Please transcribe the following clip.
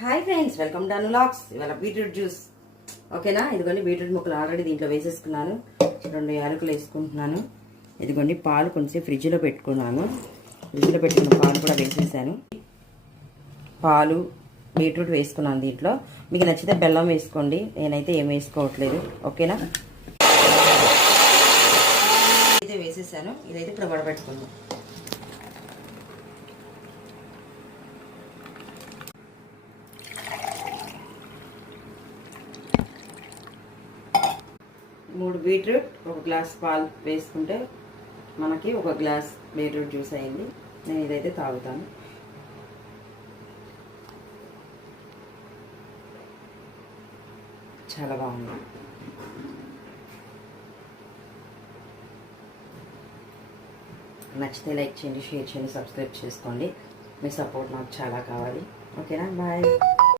Hi friends, welcome to vlogs. ఇవాళ beetroot juice ఓకేనా. ఇదిగోండి బీట్రూట్ ముక్కలు ఆల్రెడీ దీంట్లో వేసేసుకున్నాను. 2 యాలకులు వేసుకుంటున్నాను. ఇదిగోండి పాలు కొంచెం ఫ్రిడ్జ్లో పెట్టుకున్నాను. ఫ్రిడ్జ్లో పెట్టుకున్న పాలు కూడా వేసేసాను. పాలు బీట్రూట్ వేసుకున్నాను దీంట్లో. మీకు నచ్చితే బెల్లం వేసుకోండి, నేనైతే ఏం వేసుకోవట్లేదు ఓకేనా. అయితే వేసేసాను. ఇదైతే ఇప్పుడు వడబెట్టుకుందాం. మూడు బీట్రూట్, 1 గ్లాస్ పాలు వేసుకుంటే మనకి 1 గ్లాస్ బీట్రూట్ జ్యూస్ అయింది. నేను ఇదైతే తాగుతాను. చాలా బాగుంది. నచ్చితే లైక్ చేయండి, షేర్ చేయండి, సబ్స్క్రైబ్ చేసుకోండి. మీ సపోర్ట్ నాకు చాలా కావాలి ఓకేనా. బాయ్.